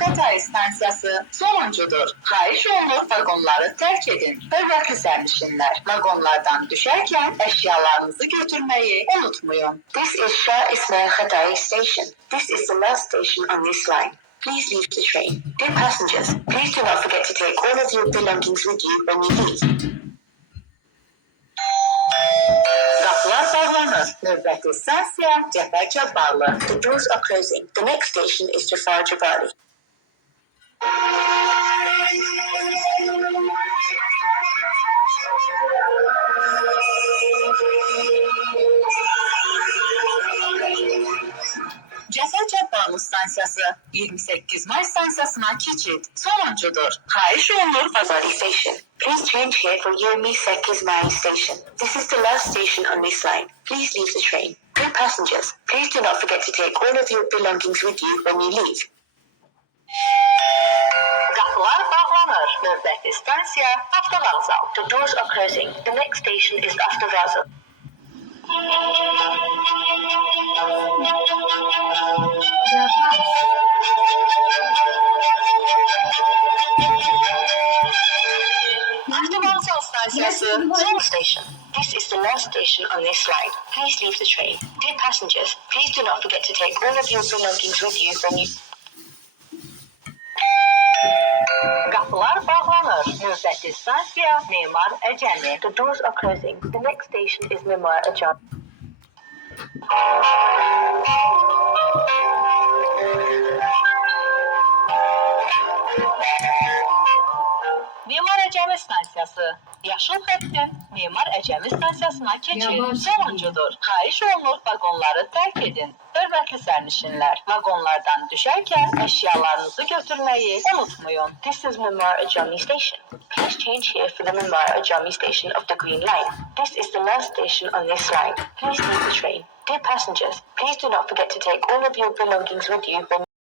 Xətai stansiyası sonuncudur. Xahiş olunur vagonları tərk edin. Hörmətli sərnişinlər, vagonlardan düşərkən əşyalarınızı götürməyi unutmayın. This is Shah Ismail Khatai station. This is the last station on this line. Please leave the train. Dear passengers, please do not forget to take all of your belongings with you when you leave. Qapılar bağlanır. Növbəti stansiya Cəfər Cabbarlı. The doors are closing. The next station is Jafar Jabari. Cəfər Cabbarlı stansiyası 28 May stansiyasına keçid sonuncudur. Xahiş olunur Jabari station. Please change here for Yomi Sekkiz Mai station. This is the last station on this line. Please leave the train. Dear passengers, please do not forget to take all of your belongings with you when you leave. Qapılar bağlanır. Növbəti stansiya Avtovağzal. The doors are closing. The next station is Avtovazal. Avtovağzal stansiyası son Station. This is the last station on this line. Please leave the train. Dear passengers, please do not forget to take all of your belongings with you when you... Qapılar bağlanır. Növbəti stansiya Memar Əcəmi. The doors are closing. The next station is Mimar Ajam. Memar Əcəmi stansiyası Yaşıl xəttin Memar Əcəmi stansiyasına keçid sonuncudur. Xahiş olunur vagonları tərk edin. Hörmətli sərnişinlər, vagonlardan düşərkən əşyalarınızı götürməyi unutmayın. This is Mimar Ajami station. Please change here for the Mimar Ajami station of the Green Line. This is the last station on this line. Please leave the train. Dear passengers, please do not forget to take all of your belongings with you when